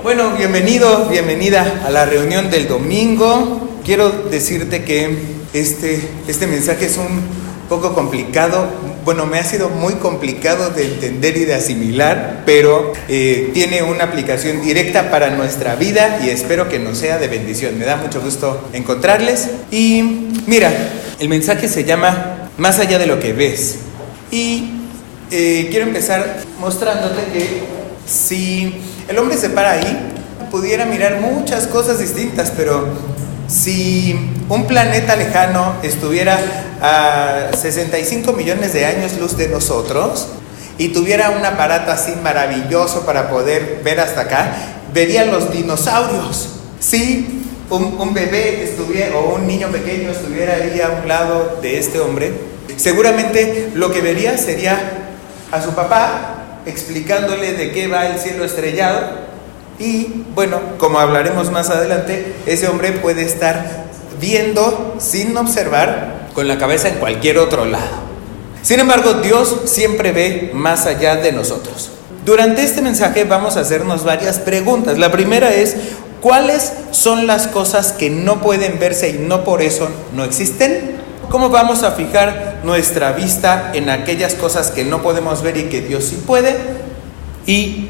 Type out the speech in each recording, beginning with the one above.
Bueno, bienvenida a la reunión del domingo. Quiero decirte que este mensaje es un poco complicado. Bueno, me ha sido muy complicado de entender y de asimilar, pero tiene una aplicación directa para nuestra vida y espero que nos sea de bendición. Me da mucho gusto encontrarles. Y mira, el mensaje se llama Más allá de lo que ves. Y quiero empezar mostrándote que si el hombre se para ahí, pudiera mirar muchas cosas distintas, pero si un planeta lejano estuviera a 65 millones de años luz de nosotros y tuviera un aparato así maravilloso para poder ver hasta acá, verían los dinosaurios. Si un bebé estuviera, o un niño pequeño estuviera ahí a un lado de este hombre, seguramente lo que vería sería a su papá explicándole de qué va el cielo estrellado. Y bueno, como hablaremos más adelante, ese hombre puede estar viendo sin observar con la cabeza en cualquier otro lado. Sin embargo, Dios siempre ve más allá de nosotros. Durante este mensaje vamos a hacernos varias preguntas. La primera es: ¿cuáles son las cosas que no pueden verse y no por eso no existen? ¿Cómo vamos a fijar nuestra vista en aquellas cosas que no podemos ver y que Dios sí puede? Y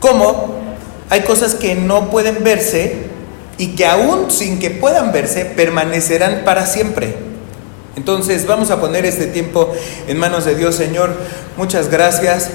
cómo hay cosas que no pueden verse y que aún sin que puedan verse permanecerán para siempre. Entonces vamos a poner este tiempo en manos de Dios. Señor, muchas gracias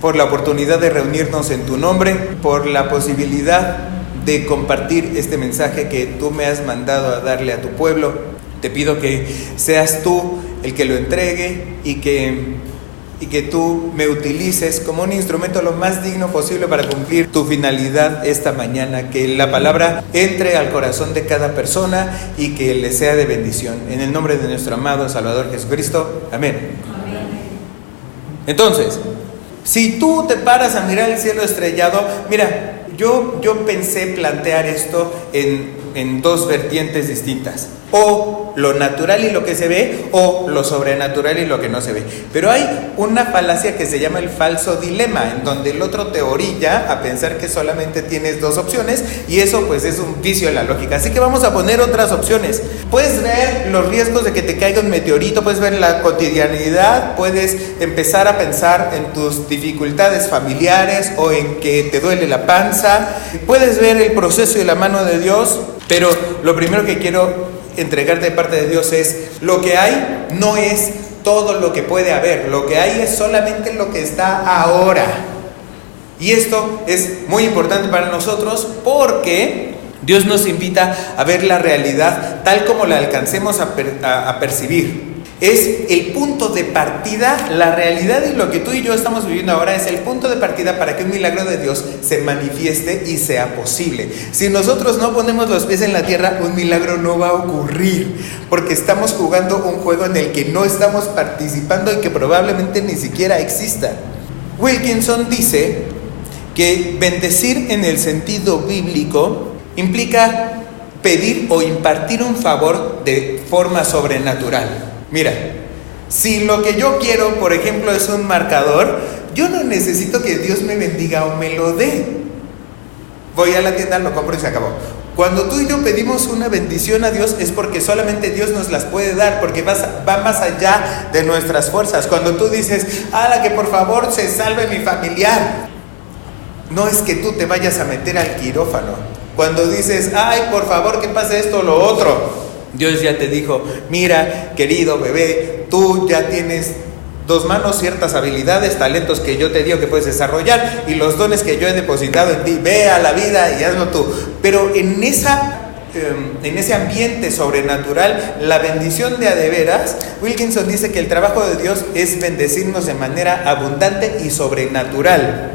por la oportunidad de reunirnos en tu nombre, por la posibilidad de compartir este mensaje que tú me has mandado a darle a tu pueblo. Te pido que seas tú el que lo entregue y que tú me utilices como un instrumento lo más digno posible para cumplir tu finalidad esta mañana. Que la palabra entre al corazón de cada persona y que le sea de bendición. En el nombre de nuestro amado Salvador Jesucristo. Amén. Amén. Entonces, si tú te paras a mirar el cielo estrellado, mira, yo pensé plantear esto en dos vertientes distintas: o lo natural y lo que se ve, o lo sobrenatural y lo que no se ve. Pero hay una falacia que se llama el falso dilema, en donde el otro te orilla a pensar que solamente tienes dos opciones, y eso pues es un vicio de la lógica. Así que vamos a poner otras opciones. Puedes ver los riesgos de que te caiga un meteorito, puedes ver la cotidianidad, puedes empezar a pensar en tus dificultades familiares o en que te duele la panza, puedes ver el proceso y la mano de Dios. Pero lo primero que quiero entregarte de parte de Dios es: lo que hay no es todo lo que puede haber, lo que hay es solamente lo que está ahora. Y esto es muy importante para nosotros porque Dios nos invita a ver la realidad tal como la alcancemos a percibir. Es el punto de partida, la realidad, y lo que tú y yo estamos viviendo ahora es el punto de partida para que un milagro de Dios se manifieste y sea posible. Si nosotros no ponemos los pies en la tierra, un milagro no va a ocurrir, porque estamos jugando un juego en el que no estamos participando y que probablemente ni siquiera exista. Wilkinson dice que bendecir en el sentido bíblico implica pedir o impartir un favor de forma sobrenatural. Mira, si lo que yo quiero, por ejemplo, es un marcador, yo no necesito que Dios me bendiga o me lo dé. Voy a la tienda, lo compro y se acabó. Cuando tú y yo pedimos una bendición a Dios es porque solamente Dios nos las puede dar, porque va más allá de nuestras fuerzas. Cuando tú dices: que por favor se salve mi familiar, no es que tú te vayas a meter al quirófano. Cuando dices: por favor que pase esto o lo otro, Dios ya te dijo: mira, querido bebé, tú ya tienes dos manos, ciertas habilidades, talentos que yo te digo que puedes desarrollar, y los dones que yo he depositado en ti, ve a la vida y hazlo tú. Pero en ese ambiente sobrenatural, la bendición de a de veras, Wilkinson dice que el trabajo de Dios es bendecirnos de manera abundante y sobrenatural.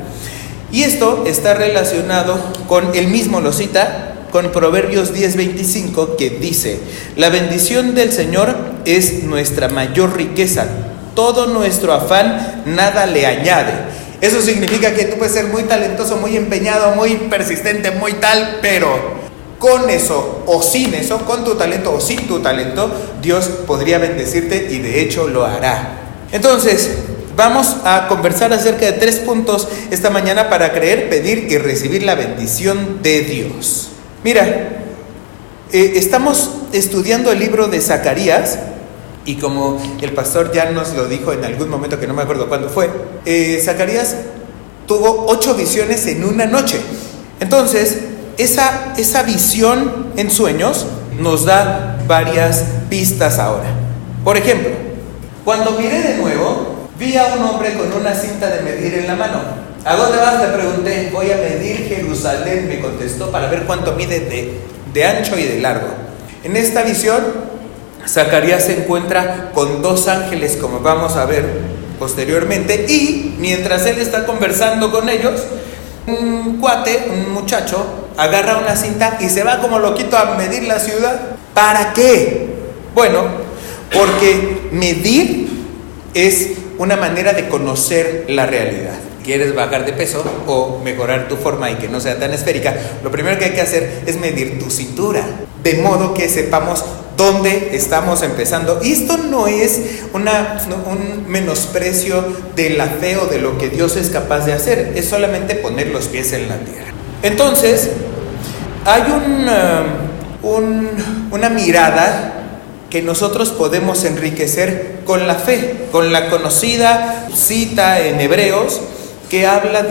Y esto está relacionado con, él mismo lo cita, con Proverbios 10:25, que dice: la bendición del Señor es nuestra mayor riqueza, todo nuestro afán nada le añade. Eso significa que tú puedes ser muy talentoso, muy empeñado, muy persistente, muy tal, pero con eso o sin eso, con tu talento o sin tu talento, Dios podría bendecirte, y de hecho lo hará. Entonces, vamos a conversar acerca de 3 puntos esta mañana para creer, pedir y recibir la bendición de Dios. Mira, estamos estudiando el libro de Zacarías y como el pastor ya nos lo dijo en algún momento que no me acuerdo cuándo fue, Zacarías tuvo 8 visiones en una noche. Entonces, esa visión en sueños nos da varias pistas ahora. Por ejemplo, cuando miré de nuevo, vi a un hombre con una cinta de medir en la mano. ¿A dónde vas?, le pregunté. Voy a medir Jerusalén, me contestó, para ver cuánto mide de ancho y de largo. En esta visión, Zacarías se encuentra con 2 ángeles, como vamos a ver posteriormente, y mientras él está conversando con ellos, un muchacho, agarra una cinta y se va como loquito a medir la ciudad. ¿Para qué? Bueno, porque medir es una manera de conocer la realidad. ¿Quieres bajar de peso o mejorar tu forma y que no sea tan esférica? Lo primero que hay que hacer es medir tu cintura, de modo que sepamos dónde estamos empezando. Y esto no es un menosprecio de la fe o de lo que Dios es capaz de hacer, es solamente poner los pies en la tierra. Entonces, hay una mirada que nosotros podemos enriquecer con la fe, con la conocida cita en Hebreos que habla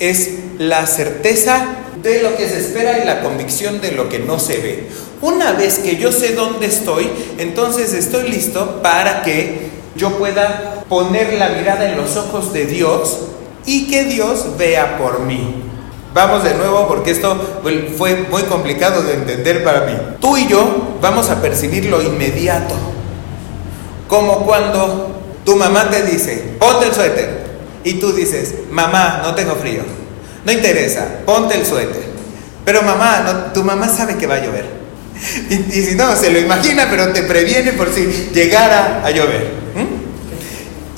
es la certeza de lo que se espera y la convicción de lo que no se ve. Una vez que yo sé dónde estoy, entonces estoy listo para que yo pueda poner la mirada en los ojos de Dios y que Dios vea por mí. Vamos de nuevo porque esto fue muy complicado de entender para mí. Tú y yo vamos a percibir lo inmediato, como cuando tu mamá te dice, ponte el suéter, y tú dices, mamá, no tengo frío. No interesa, ponte el suéter. Pero mamá, tu mamá sabe que va a llover. Y si no, se lo imagina, pero te previene por si llegara a llover.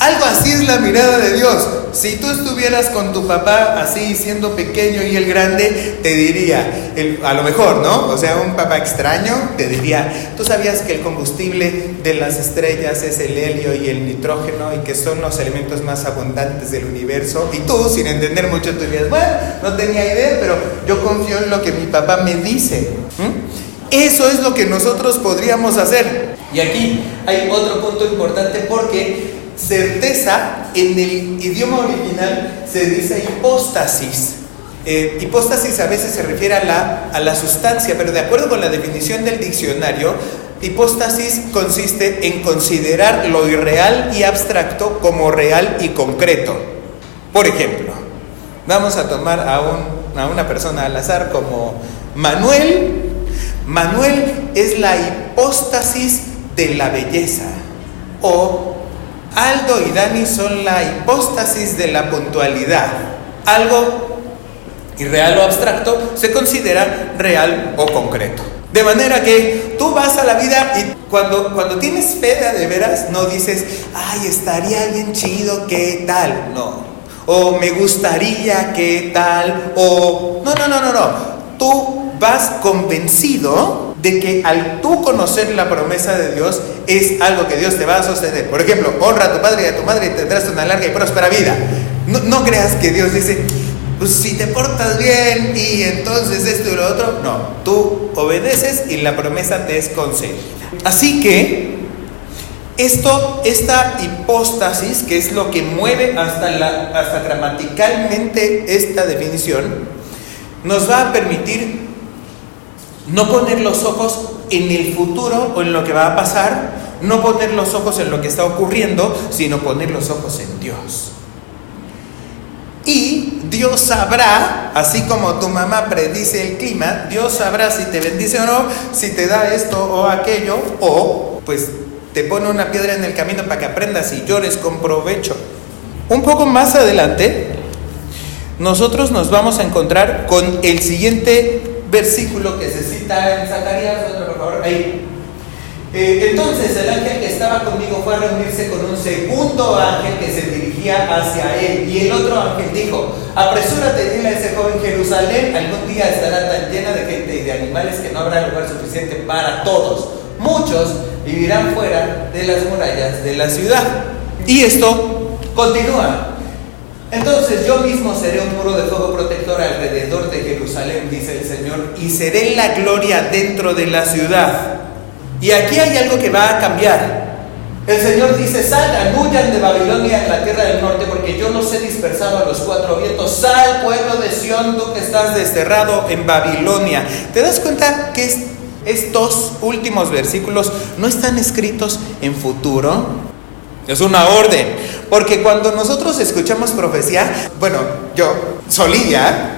Algo así es la mirada de Dios. Si tú estuvieras con tu papá así, siendo pequeño y él grande, te diría, a lo mejor, ¿no? O sea, un papá extraño te diría, ¿tú sabías que el combustible de las estrellas es el helio y el nitrógeno y que son los elementos más abundantes del universo? Y tú, sin entender mucho, tú dirías, bueno, no tenía idea, pero yo confío en lo que mi papá me dice. Eso es lo que nosotros podríamos hacer. Y aquí hay otro punto importante porque certeza en el idioma original se dice hipóstasis. Hipóstasis a veces se refiere a la sustancia, pero de acuerdo con la definición del diccionario, hipóstasis consiste en considerar lo irreal y abstracto como real y concreto. Por ejemplo, vamos a tomar a una persona al azar como Manuel. Manuel es la hipóstasis de la belleza, o Aldo y Dani son la hipóstasis de la puntualidad. Algo irreal o abstracto se considera real o concreto. De manera que tú vas a la vida y cuando tienes fe de veras, no dices, ay, estaría bien chido, ¿qué tal? No. O me gustaría, ¿qué tal? O no. Tú vas convencido de que al tú conocer la promesa de Dios es algo que Dios te va a sostener. Por ejemplo, honra a tu padre y a tu madre y tendrás una larga y próspera vida. No creas que Dios dice, pues si te portas bien y entonces esto y lo otro. No, tú obedeces y la promesa te es concedida. Así que esta hipóstasis, que es lo que mueve hasta gramaticalmente esta definición, nos va a permitir no poner los ojos en el futuro o en lo que va a pasar, no poner los ojos en lo que está ocurriendo, sino poner los ojos en Dios. Y Dios sabrá, así como tu mamá predice el clima, Dios sabrá si te bendice o no, si te da esto o aquello, o pues te pone una piedra en el camino para que aprendas y llores con provecho. Un poco más adelante, nosotros nos vamos a encontrar con el siguiente versículo que se cita en Zacarías, por favor, ahí. Entonces el ángel que estaba conmigo fue a reunirse con un segundo ángel que se dirigía hacia él, y el otro ángel dijo, apresúrate, dile a ese joven, Jerusalén algún día estará tan llena de gente y de animales que no habrá lugar suficiente para todos. Muchos vivirán fuera de las murallas de la ciudad. Y esto Continúa. Entonces yo mismo seré un muro de fuego protector alrededor de Jerusalén, dice el Señor, y seré la gloria dentro de la ciudad. Y aquí hay algo que va a cambiar. El Señor dice: salgan, huyan de Babilonia en la tierra del norte, porque yo los he dispersado a los cuatro vientos. Sal, pueblo de Sión, tú que estás desterrado en Babilonia. ¿Te das cuenta que estos últimos versículos no están escritos en futuro? Es una orden, porque cuando nosotros escuchamos profecía, bueno, yo solía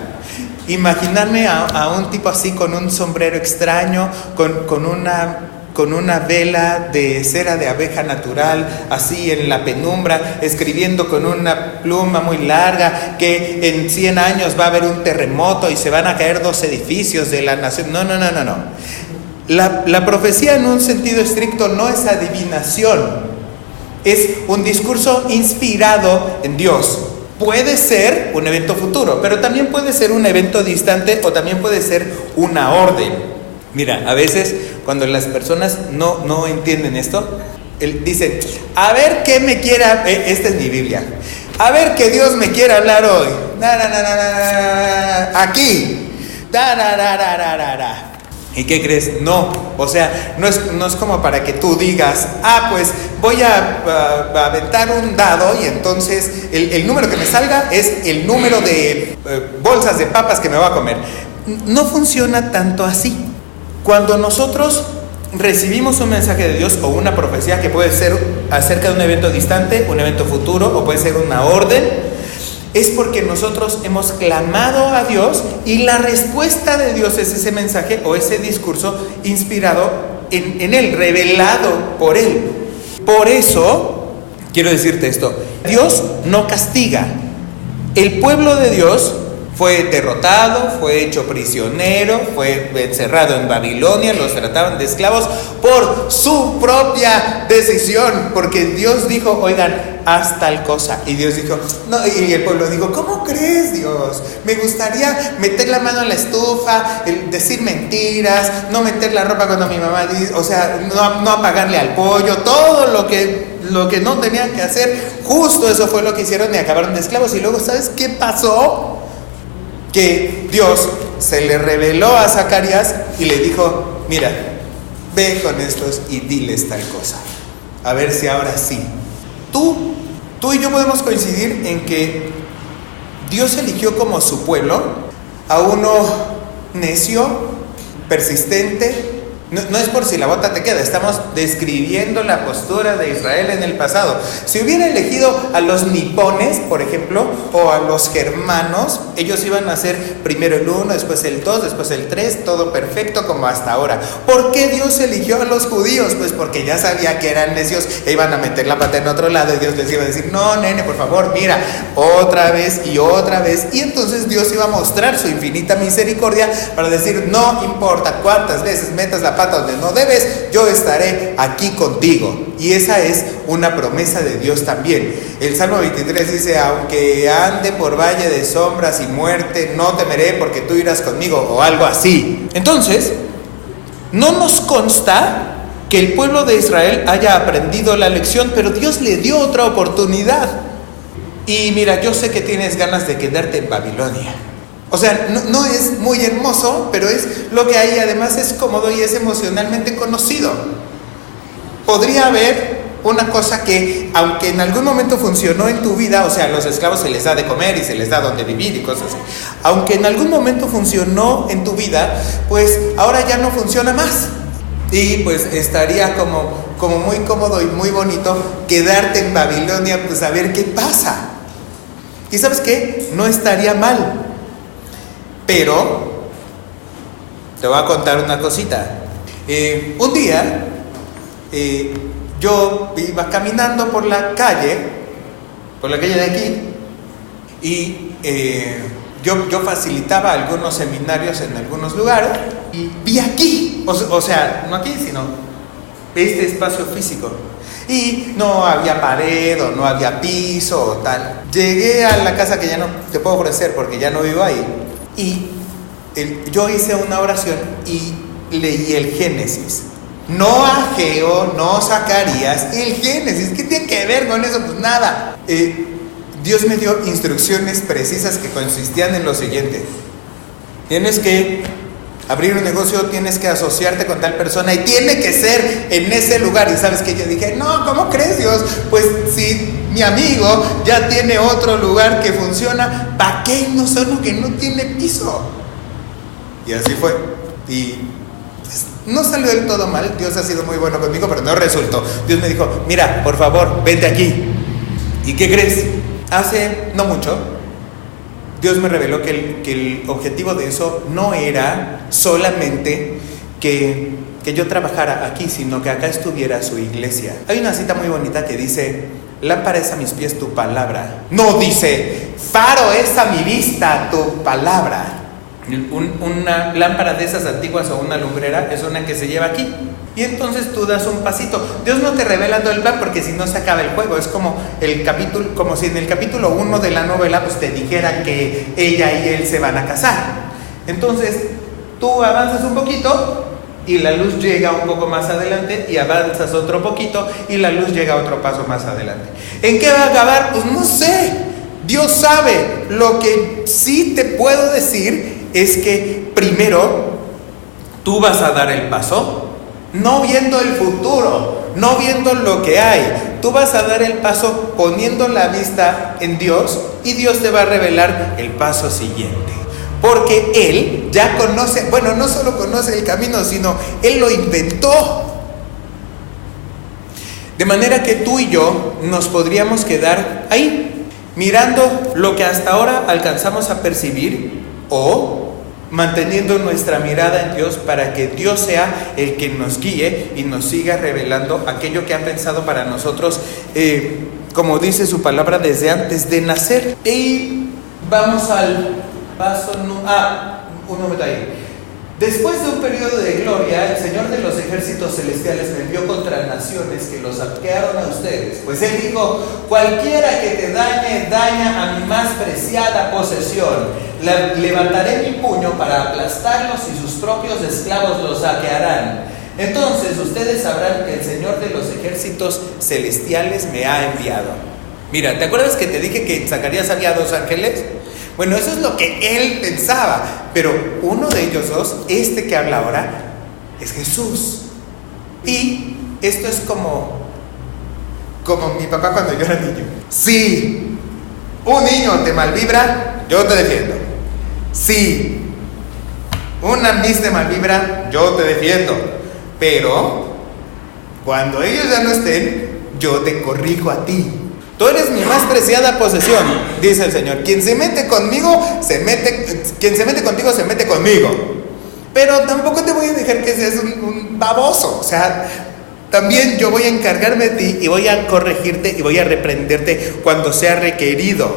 imaginarme a un tipo así con un sombrero extraño, con una vela de cera de abeja natural, así en la penumbra, escribiendo con una pluma muy larga, que en 100 años va a haber un terremoto y se van a caer 2 edificios de la nación. No. La profecía en un sentido estricto no es adivinación. Es un discurso inspirado en Dios. Puede ser un evento futuro, pero también puede ser un evento distante, o también puede ser una orden. Mira, a veces cuando las personas no entienden esto, dicen: a ver qué me quiera, esta es mi Biblia, a ver qué Dios me quiere hablar hoy. Aquí. ¿Y qué crees? No, o sea, no es como para que tú digas: pues voy a aventar un dado y entonces el número que me salga es el número de bolsas de papas que me voy a comer. No funciona tanto así. Cuando nosotros recibimos un mensaje de Dios o una profecía, que puede ser acerca de un evento distante, un evento futuro, o puede ser una orden, es porque nosotros hemos clamado a Dios, y la respuesta de Dios es ese mensaje o ese discurso inspirado en Él, revelado por Él. Por eso, quiero decirte esto: Dios no castiga. El pueblo de Dios fue derrotado, fue hecho prisionero, fue encerrado en Babilonia, los trataban de esclavos por su propia decisión, porque Dios dijo: oigan, haz tal cosa. Y Dios dijo: no. Y el pueblo dijo: ¿cómo crees, Dios? Me gustaría meter la mano en la estufa, decir mentiras, no meter la ropa cuando mi mamá dice, o sea, no apagarle al pollo, todo lo que no tenían que hacer. Justo eso fue lo que hicieron, y acabaron de esclavos. Y luego, ¿sabes qué pasó? Que Dios se le reveló a Zacarías y le dijo: mira, ve con estos y diles tal cosa. A ver si ahora sí. Tú y yo podemos coincidir en que Dios eligió como su pueblo a uno necio, persistente. No es por si la bota te queda, estamos describiendo la postura de Israel en el pasado. Si hubiera elegido a los nipones, por ejemplo, o a los germanos, ellos iban a hacer primero el 1, después el 2, después el 3, todo perfecto como hasta ahora. ¿Por qué Dios eligió a los judíos? Pues porque ya sabía que eran necios e iban a meter la pata en otro lado, y Dios les iba a decir: no, nene, por favor, mira, otra vez y otra vez. Y entonces Dios iba a mostrar su infinita misericordia para decir: no importa cuántas veces metas la pata donde no debes, yo estaré aquí contigo. Y esa es una promesa de Dios también. El Salmo 23 dice: aunque ande por valle de sombras y muerte, no temeré, porque tú irás conmigo, o algo así. Entonces, no nos consta que el pueblo de Israel haya aprendido la lección, pero Dios le dio otra oportunidad. Y mira, yo sé que tienes ganas de quedarte en Babilonia. O sea, no es muy hermoso, pero es lo que hay. Además es cómodo y es emocionalmente conocido. Podría haber una cosa que, aunque en algún momento funcionó en tu vida, o sea, a los esclavos se les da de comer y se les da donde vivir y cosas así, aunque en algún momento funcionó en tu vida, pues ahora ya no funciona más. Y pues estaría como muy cómodo y muy bonito quedarte en Babilonia, pues a ver qué pasa. ¿Y sabes qué? No estaría mal. Pero te voy a contar una cosita. Un día yo iba caminando por la calle de aquí, y yo facilitaba algunos seminarios en algunos lugares, y vi aquí, o sea, no aquí, sino este espacio físico, y no había pared o no había piso o tal. Llegué a la casa que ya no te puedo ofrecer porque ya no vivo ahí, y yo hice una oración y leí el Génesis. No Ageo, no Zacarías, el Génesis. ¿Qué tiene que ver con eso? Pues nada. Dios me dio instrucciones precisas que consistían en lo siguiente: tienes que abrir un negocio, tienes que asociarte con tal persona y tiene que ser en ese lugar. Y sabes que yo dije, no, ¿cómo crees, Dios? Pues si mi amigo ya tiene otro lugar que funciona, ¿para qué irnos a uno que no tiene piso? Y así fue. Y pues, no salió del todo mal. Dios ha sido muy bueno conmigo, pero no resultó. Dios me dijo, mira, por favor, vente aquí. ¿Y qué crees? Hace no mucho, Dios me reveló que el objetivo de eso no era solamente que yo trabajara aquí, sino que acá estuviera su iglesia. Hay una cita muy bonita que dice, lámpara es a mis pies tu palabra. No dice, faro es a mi vista tu palabra. Una lámpara de esas antiguas o una lumbrera es una que se lleva aquí. Y entonces tú das un pasito. Dios no te revela todo el plan porque si no se acaba el juego. Es como como si en el capítulo 1 de la novela pues te dijera que ella y él se van a casar. Entonces tú avanzas un poquito y la luz llega un poco más adelante, y avanzas otro poquito y la luz llega otro paso más adelante. ¿En qué va a acabar? Pues no sé. Dios sabe. Lo que sí te puedo decir es que primero tú vas a dar el paso, no viendo el futuro, no viendo lo que hay. Tú vas a dar el paso poniendo la vista en Dios, y Dios te va a revelar el paso siguiente. Porque Él ya conoce, bueno, no solo conoce el camino, sino Él lo inventó. De manera que tú y yo nos podríamos quedar ahí, mirando lo que hasta ahora alcanzamos a percibir, o manteniendo nuestra mirada en Dios para que Dios sea el que nos guíe y nos siga revelando aquello que ha pensado para nosotros, como dice su palabra, desde antes de nacer. Y vamos al paso un momento ahí. Después de un periodo de gloria, el Señor de los ejércitos celestiales me envió contra naciones que los saquearon a ustedes. Pues Él dijo, cualquiera que te dañe, daña a mi más preciada posesión. Levantaré mi puño para aplastarlos y sus propios esclavos los saquearán. Entonces ustedes sabrán que el Señor de los ejércitos celestiales me ha enviado. Mira, ¿te acuerdas que te dije que en Zacarías había 2 ángeles? Bueno, eso es lo que él pensaba, pero uno de ellos dos, este que habla ahora, es Jesús. Y esto es como mi papá cuando yo era niño. Si un niño te malvibra, yo te defiendo. Si una miss te malvibra, yo te defiendo. Pero cuando ellos ya no estén, yo te corrijo a ti. Tú eres mi más preciada posesión, dice el Señor. Quien se mete contigo se mete conmigo. Pero tampoco te voy a dejar que seas un baboso. O sea, también yo voy a encargarme de ti y voy a corregirte y voy a reprenderte cuando sea requerido.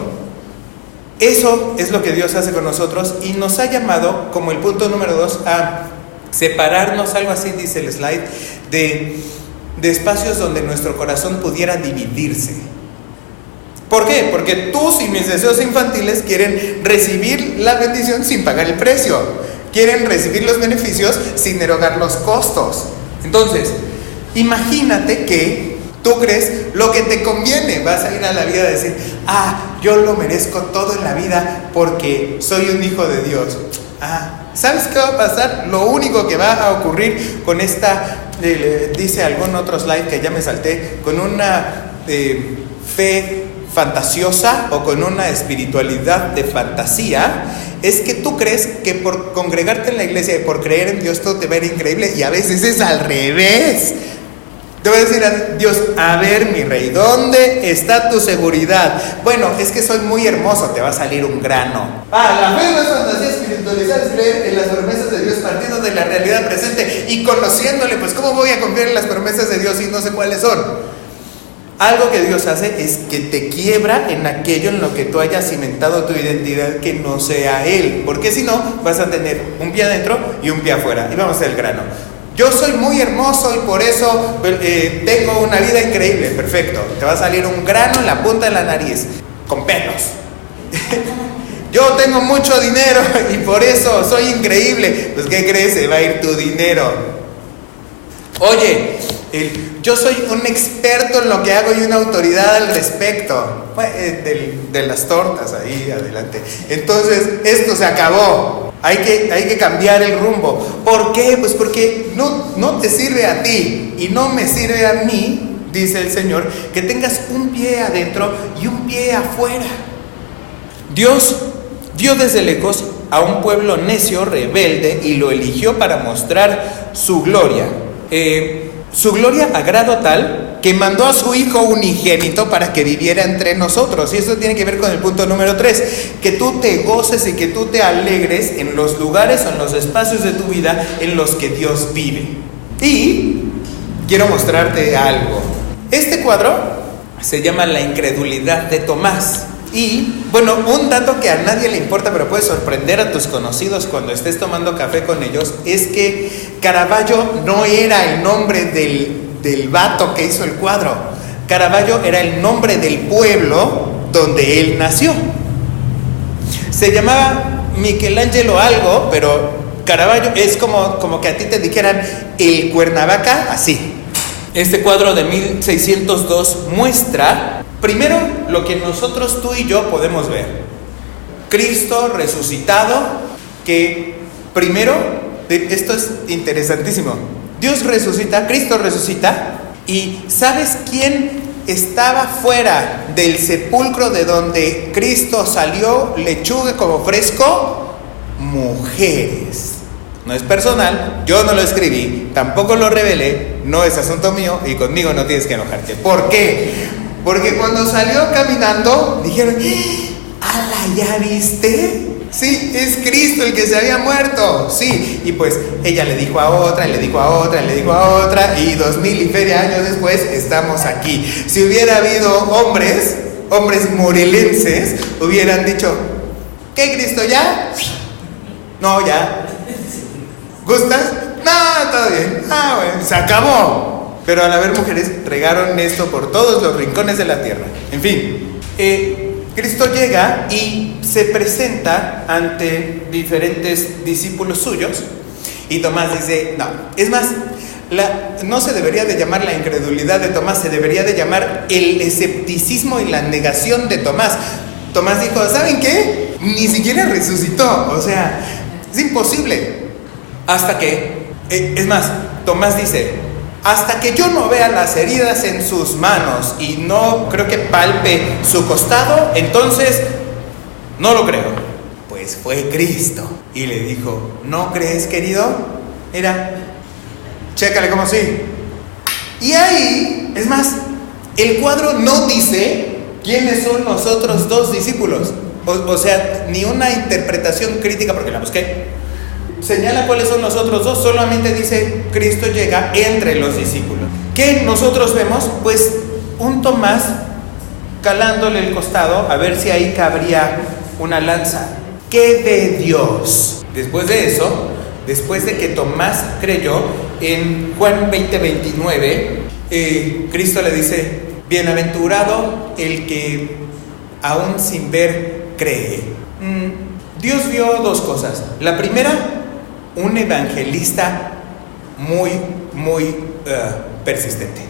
Eso es lo que Dios hace con nosotros, y nos ha llamado, como el punto número 2, a separarnos, algo así dice el slide, de espacios donde nuestro corazón pudiera dividirse. ¿Por qué? Porque tus y mis deseos infantiles quieren recibir la bendición sin pagar el precio. Quieren recibir los beneficios sin erogar los costos. Entonces, imagínate que tú crees lo que te conviene. Vas a ir a la vida a decir, yo lo merezco todo en la vida porque soy un hijo de Dios. ¿Sabes qué va a pasar? Lo único que va a ocurrir con esta, dice algún otro slide que ya me salté, con una fe fantasiosa o con una espiritualidad de fantasía, es que tú crees que por congregarte en la iglesia y por creer en Dios todo te va a ir increíble, y a veces es al revés. Te voy a decir a Dios, a ver, mi rey, ¿dónde está tu seguridad? Bueno, es que soy muy hermoso, te va a salir un grano. La fe no es fantasía, espiritualizar es creer en las promesas de Dios partiendo de la realidad presente y conociéndole. Pues ¿cómo voy a confiar en las promesas de Dios si no sé cuáles son? Algo que Dios hace es que te quiebra en aquello en lo que tú hayas cimentado tu identidad que no sea Él, porque si no vas a tener un pie adentro y un pie afuera. Y vamos al grano. Yo soy muy hermoso y por eso tengo una vida increíble. Perfecto, te va a salir un grano en la punta de la nariz con pelos. Yo tengo mucho dinero y por eso soy increíble. Pues ¿qué crees? Se va a ir tu dinero. Oye, yo soy un experto en lo que hago y una autoridad al respecto. De las tortas ahí adelante. Entonces, esto se acabó. Hay que cambiar el rumbo. ¿Por qué? Pues porque no te sirve a ti y no me sirve a mí, dice el Señor, que tengas un pie adentro y un pie afuera. Dios vio desde lejos a un pueblo necio, rebelde, y lo eligió para mostrar su gloria. Su gloria a grado tal que mandó a su Hijo unigénito para que viviera entre nosotros. Y eso tiene que ver con el punto número 3, que tú te goces y que tú te alegres en los lugares o en los espacios de tu vida en los que Dios vive. Y quiero mostrarte algo. Este cuadro se llama La incredulidad de Tomás. Y, bueno, un dato que a nadie le importa, pero puede sorprender a tus conocidos cuando estés tomando café con ellos, es que Caravaggio no era el nombre del vato que hizo el cuadro. Caravaggio era el nombre del pueblo donde él nació. Se llamaba Michelangelo algo, pero Caravaggio es como que a ti te dijeran el Cuernavaca, así. Este cuadro de 1602 muestra, primero, lo que nosotros, tú y yo, podemos ver. Cristo resucitado, que primero, esto es interesantísimo. Dios resucita, Cristo resucita, y ¿sabes quién estaba fuera del sepulcro de donde Cristo salió lechuga como fresco? Mujeres. No es personal, yo no lo escribí, tampoco lo revelé, no es asunto mío y conmigo no tienes que enojarte. ¿Por qué? Porque cuando salió caminando, dijeron, ¡ala, ya viste! Sí, es Cristo el que se había muerto. Sí, y pues ella le dijo a otra, y le dijo a otra, y le dijo a otra, y 2000 y feria años después estamos aquí. Si hubiera habido hombres morelenses, hubieran dicho, ¿qué, Cristo ya? No, ya. ¿Gustas? No, todo bien. Bueno, se acabó. Pero al haber mujeres, regaron esto por todos los rincones de la tierra. En fin, Cristo llega y se presenta ante diferentes discípulos suyos. Y Tomás dice, no, es más, no se debería de llamar la incredulidad de Tomás, se debería de llamar el escepticismo y la negación de Tomás. Tomás dijo, ¿saben qué? Ni siquiera resucitó, o sea, es imposible. Hasta que, es más, Tomás dice, hasta que yo no vea las heridas en sus manos y no creo que palpe su costado, entonces no lo creo. Pues fue Cristo y le dijo, ¿no crees, querido? Mira, chécale como sí. Y ahí, es más, el cuadro no dice quiénes son los otros dos discípulos. O sea, ni una interpretación crítica, porque la busqué, señala cuáles son los otros dos, solamente dice Cristo llega entre los discípulos. ¿Qué nosotros vemos? Pues un Tomás calándole el costado a ver si ahí cabría una lanza. ¿Qué de Dios? Después de eso, después de que Tomás creyó, en Juan 20:29, Cristo le dice, bienaventurado el que aún sin ver cree. Dios vio dos cosas. La primera, un evangelista muy persistente.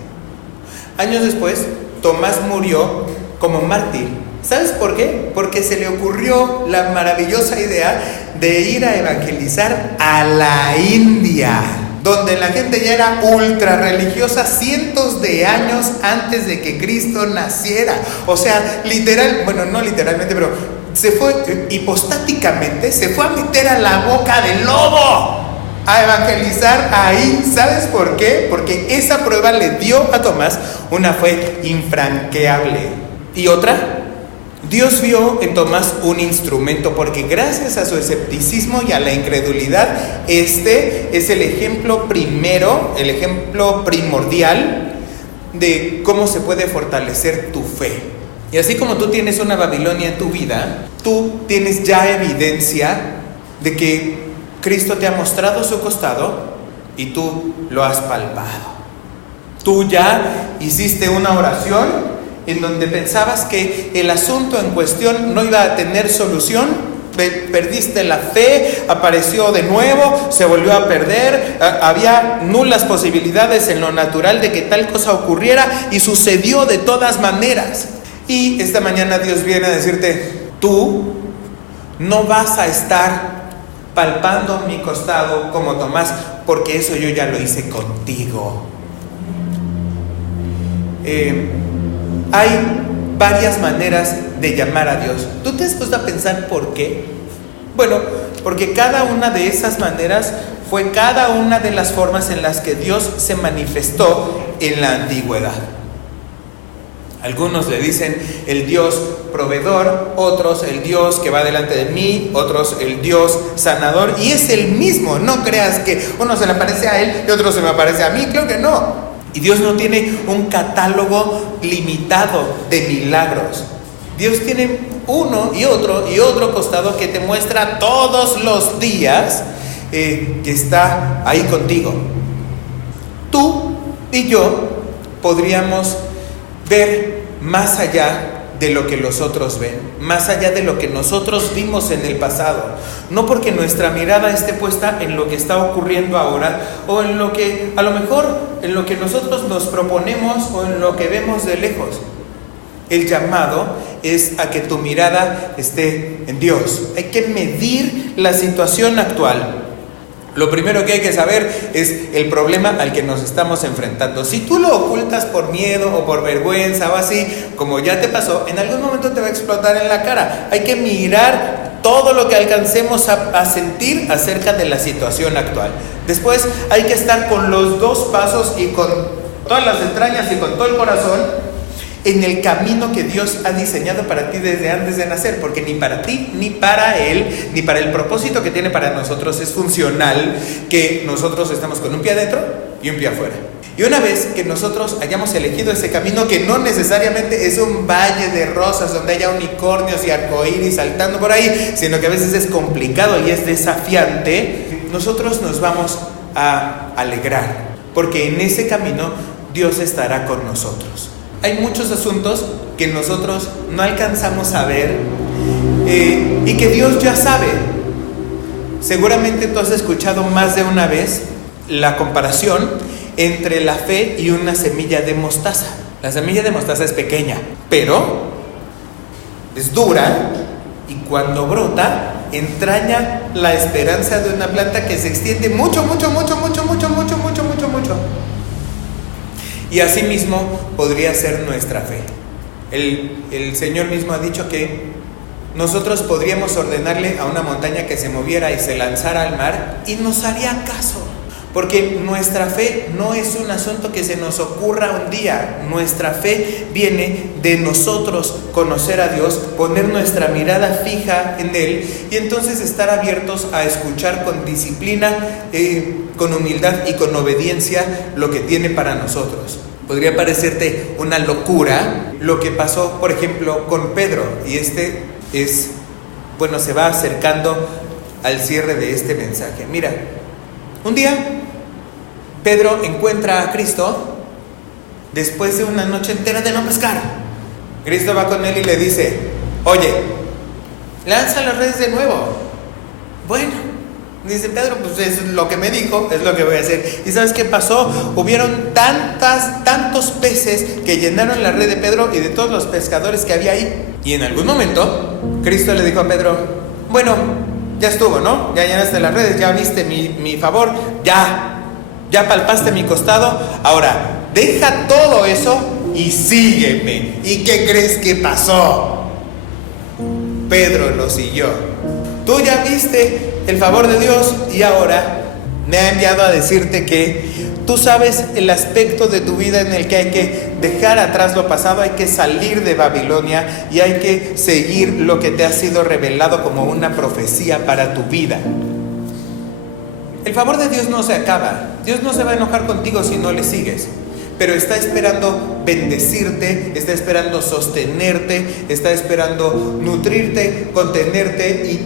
Años después, Tomás murió como mártir. ¿Sabes por qué? Porque se le ocurrió la maravillosa idea de ir a evangelizar a la India, donde la gente ya era ultra religiosa cientos de años antes de que Cristo naciera. O sea, no literalmente, pero se fue hipostáticamente, se fue a meter a la boca del lobo a evangelizar ahí. ¿Sabes por qué? Porque esa prueba le dio a Tomás una fe infranqueable. Y otra, Dios vio en Tomás un instrumento, porque gracias a su escepticismo y a la incredulidad, este es el ejemplo primero, el ejemplo primordial de cómo se puede fortalecer tu fe. Y así como tú tienes una Babilonia en tu vida, tú tienes ya evidencia de que Cristo te ha mostrado su costado y tú lo has palpado. Tú ya hiciste una oración en donde pensabas que el asunto en cuestión no iba a tener solución perdiste la fe, apareció de nuevo, se volvió a perder, había nulas posibilidades en lo natural de que tal cosa ocurriera y sucedió de todas maneras. Y esta mañana Dios viene a decirte, tú no vas a estar palpando mi costado como Tomás, porque eso yo ya lo hice contigo. Hay varias maneras de llamar a Dios. ¿Tú te has puesto a pensar por qué? Bueno, porque cada una de esas maneras fue cada una de las formas en las que Dios se manifestó en la antigüedad. Algunos le dicen el Dios proveedor, otros el Dios que va delante de mí, otros el Dios sanador, y es el mismo. No creas que uno se le aparece a él y otro se me aparece a mí, creo que no. Y Dios no tiene un catálogo limitado de milagros. Dios tiene uno y otro costado que te muestra todos los días que está ahí contigo. Tú y yo podríamos ver más allá de lo que los otros ven, más allá de lo que nosotros vimos en el pasado, no porque nuestra mirada esté puesta en lo que está ocurriendo ahora o en lo que, a lo mejor, en lo que nosotros nos proponemos o en lo que vemos de lejos. El llamado es a que tu mirada esté en Dios. Hay que medir la situación actual. Lo primero que hay que saber es el problema al que nos estamos enfrentando. Si tú lo ocultas por miedo o por vergüenza o así, como ya te pasó, en algún momento te va a explotar en la cara. Hay que mirar todo lo que alcancemos a sentir acerca de la situación actual. Después hay que estar con los dos pasos y con todas las entrañas y con todo el corazón en el camino que Dios ha diseñado para ti desde antes de nacer, porque ni para ti, ni para Él, ni para el propósito que tiene para nosotros es funcional que nosotros estamos con un pie adentro y un pie afuera. Y una vez que nosotros hayamos elegido ese camino, que no necesariamente es un valle de rosas donde haya unicornios y arcoíris saltando por ahí, sino que a veces es complicado y es desafiante, nosotros nos vamos a alegrar, porque en ese camino Dios estará con nosotros. Hay muchos asuntos que nosotros no alcanzamos a ver y que Dios ya sabe. Seguramente tú has escuchado más de una vez la comparación entre la fe y una semilla de mostaza. La semilla de mostaza es pequeña, pero es dura y cuando brota entraña la esperanza de una planta que se extiende mucho. Y así mismo podría ser nuestra fe. El Señor mismo ha dicho que nosotros podríamos ordenarle a una montaña que se moviera y se lanzara al mar y nos haría caso. Porque nuestra fe no es un asunto que se nos ocurra un día. Nuestra fe viene de nosotros conocer a Dios, poner nuestra mirada fija en Él y entonces estar abiertos a escuchar con disciplina, con humildad y con obediencia lo que tiene para nosotros. Podría parecerte una locura lo que pasó, por ejemplo, con Pedro. Y se va acercando al cierre de este mensaje. Mira, un día Pedro encuentra a Cristo después de una noche entera de no pescar. Cristo va con él y le dice: oye, lanza las redes de nuevo. Bueno, dice Pedro, pues es lo que me dijo, es lo que voy a hacer. ¿Y sabes qué pasó? Hubieron tantos peces que llenaron la red de Pedro y de todos los pescadores que había ahí. Y en algún momento Cristo le dijo a Pedro: bueno, ya estuvo, ¿no? Ya llenaste las redes, ya viste mi favor, ya palpaste mi costado. Ahora, deja todo eso y sígueme. ¿Y qué crees que pasó? Pedro lo siguió. Tú ya viste el favor de Dios y ahora me ha enviado a decirte que tú sabes el aspecto de tu vida en el que hay que dejar atrás lo pasado, hay que salir de Babilonia y hay que seguir lo que te ha sido revelado como una profecía para tu vida. El favor de Dios no se acaba. Dios no se va a enojar contigo si no le sigues, pero está esperando bendecirte, está esperando sostenerte, está esperando nutrirte, contenerte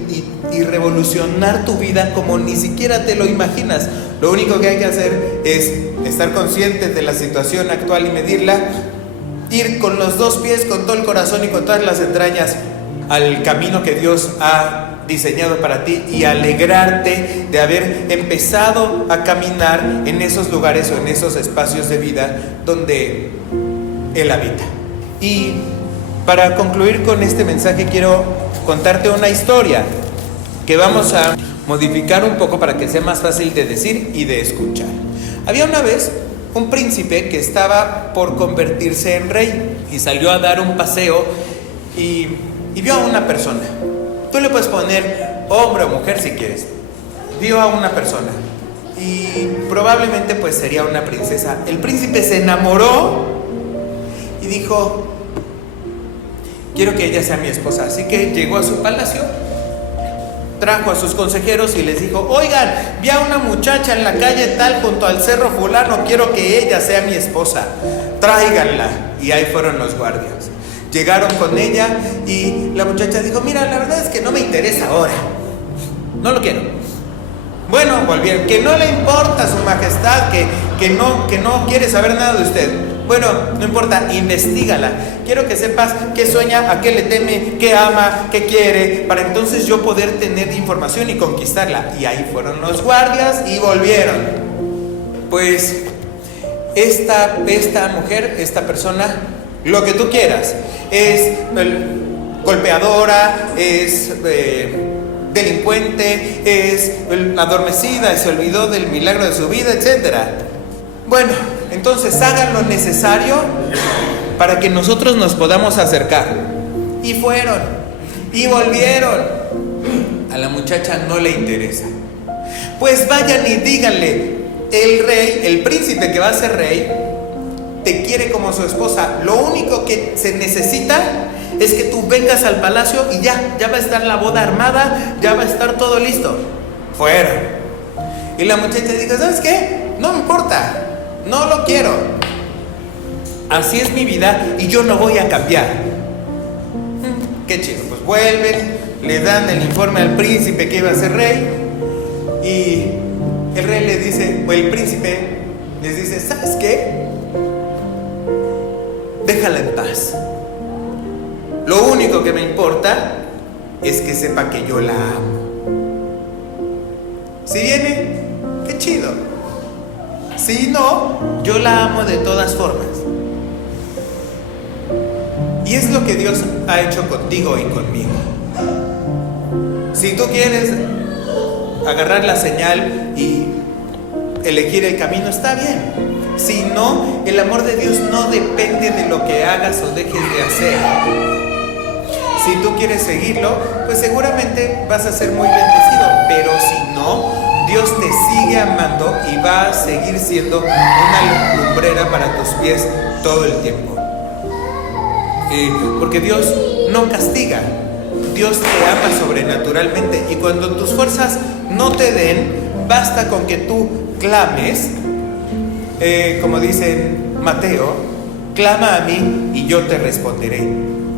y revolucionar tu vida como ni siquiera te lo imaginas. Lo único que hay que hacer es estar conscientes de la situación actual y medirla, ir con los dos pies, con todo el corazón y con todas las entrañas al camino que Dios ha diseñado para ti y alegrarte de haber empezado a caminar en esos lugares o en esos espacios de vida donde Él habita. Y para concluir con este mensaje quiero contarte una historia que vamos a modificar un poco para que sea más fácil de decir y de escuchar. Había una vez un príncipe que estaba por convertirse en rey y salió a dar un paseo y vio a una persona. Tú le puedes poner hombre o mujer si quieres. Vio a una persona y probablemente pues sería una princesa. El príncipe se enamoró y dijo: quiero que ella sea mi esposa. Así que llegó a su palacio, trajo a sus consejeros y les dijo: oigan, vi a una muchacha en la calle tal junto al cerro fulano, quiero que ella sea mi esposa, tráiganla. Y ahí fueron los guardias. Llegaron con ella y la muchacha dijo: mira, la verdad es que no me interesa ahora, no lo quiero. Bueno, volvieron: que no le importa, su majestad, que no quiere saber nada de usted. Bueno, no importa, investígala. Quiero que sepas qué sueña, a qué le teme, qué ama, qué quiere, para entonces yo poder tener información y conquistarla. Y ahí fueron los guardias y volvieron. Pues esta mujer, esta persona, lo que tú quieras, es golpeadora, es delincuente, es adormecida, se olvidó del milagro de su vida, etc. Bueno, entonces hagan lo necesario para que nosotros nos podamos acercar. Y fueron, y volvieron. A la muchacha no le interesa. Pues vayan y díganle: el rey, el príncipe que va a ser rey, te quiere como su esposa. Lo único que se necesita es que tú vengas al palacio y ya va a estar la boda armada, ya va a estar todo listo. Fueron. Y la muchacha dijo: ¿sabes qué? No me importa, no lo quiero. Así es mi vida y yo no voy a cambiar. Qué chido. Pues vuelven, le dan el informe al príncipe que iba a ser rey. Y el rey le dice, o el príncipe les dice: ¿sabes qué? Déjala en paz. Lo único que me importa es que sepa que yo la amo. Si viene, qué chido. Si no, yo la amo de todas formas. Y es lo que Dios ha hecho contigo y conmigo. Si tú quieres agarrar la señal y elegir el camino, está bien. Si no, el amor de Dios no depende de lo que hagas o dejes de hacer. Si tú quieres seguirlo, pues seguramente vas a ser muy bendecido. Pero si no, Dios te sigue amando y va a seguir siendo una lumbrera para tus pies todo el tiempo. Porque Dios no castiga, Dios te ama sobrenaturalmente. Y cuando tus fuerzas no te den, basta con que tú clames, como dice Mateo: clama a mí y yo te responderé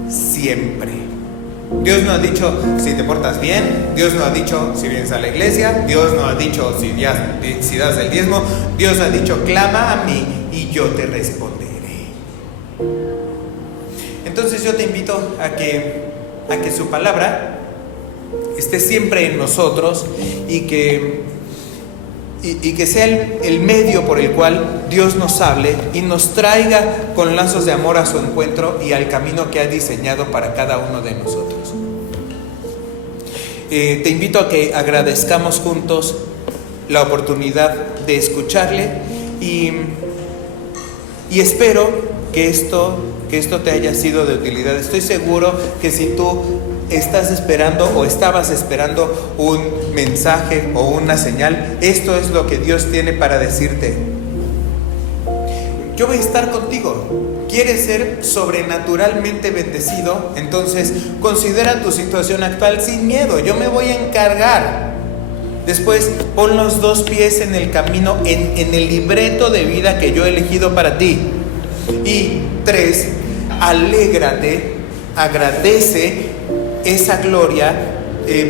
siempre. Dios no ha dicho si te portas bien, Dios no ha dicho si vienes a la iglesia, Dios no ha dicho si das el diezmo. Dios ha dicho: clama a mí y yo te responderé. Entonces yo te invito a que su palabra esté siempre en nosotros y que sea el medio por el cual Dios nos hable y nos traiga con lazos de amor a su encuentro y al camino que ha diseñado para cada uno de nosotros. Te invito a que agradezcamos juntos la oportunidad de escucharle y espero que esto te haya sido de utilidad. Estoy seguro que si tú estás esperando o estabas esperando un mensaje o una señal, esto es lo que Dios tiene para decirte: yo voy a estar contigo. ¿Quieres ser sobrenaturalmente bendecido? Entonces considera tu situación actual sin miedo. Yo me voy a encargar. Después pon los dos pies en el camino, en el libreto de vida que yo he elegido para ti. Y 3, alégrate, agradece esa gloria,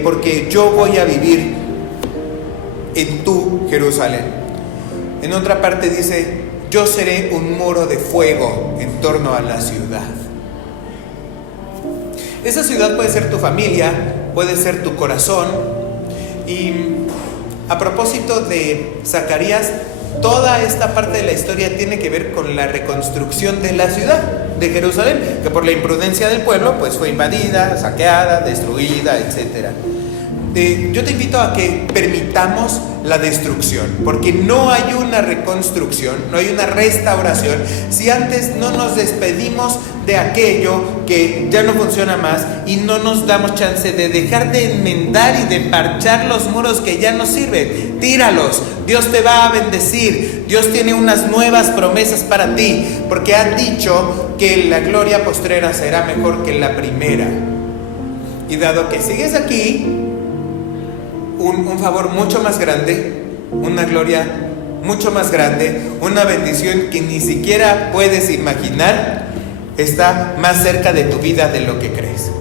porque yo voy a vivir en tu Jerusalén. En otra parte dice: yo seré un muro de fuego en torno a la ciudad. Esa ciudad puede ser tu familia, puede ser tu corazón. Y a propósito de Zacarías, toda esta parte de la historia tiene que ver con la reconstrucción de la ciudad de Jerusalén, que por la imprudencia del pueblo pues fue invadida, saqueada, destruida, etc. Yo te invito a que permitamos la destrucción, porque no hay una reconstrucción, no hay una restauración si antes no nos despedimos de aquello que ya no funciona más y no nos damos chance de dejar de enmendar y de parchar los muros que ya no sirven. Tíralos, Dios te va a bendecir, Dios tiene unas nuevas promesas para ti, porque ha dicho que la gloria postrera será mejor que la primera. Y dado que sigues aquí, un favor mucho más grande, una gloria mucho más grande, una bendición que ni siquiera puedes imaginar, está más cerca de tu vida de lo que crees.